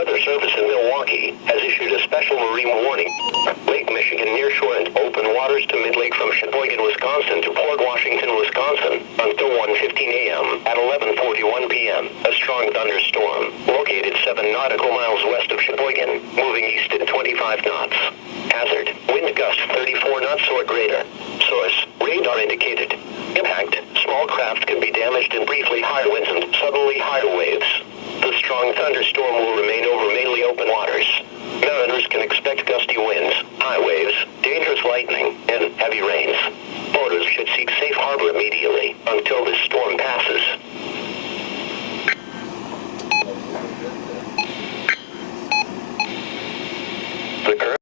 Weather Service in Milwaukee has issued a special marine warning. Lake Michigan nearshore and open waters to mid-lake from Sheboygan, Wisconsin to Port Washington, Wisconsin until 1:15 a.m. At 11:41 p.m., a strong thunderstorm located 7 nautical miles west of Sheboygan, moving east at 25 knots. Hazard, wind gust 34 knots or greater. Source, radar indicated. Impact, small craft could be damaged in briefly higher winds and suddenly higher waves. The strong thunderstorm will remain over mainly open waters. Mariners can expect gusty winds, high waves, dangerous lightning, and heavy rains. Boaters should seek safe harbor immediately until this storm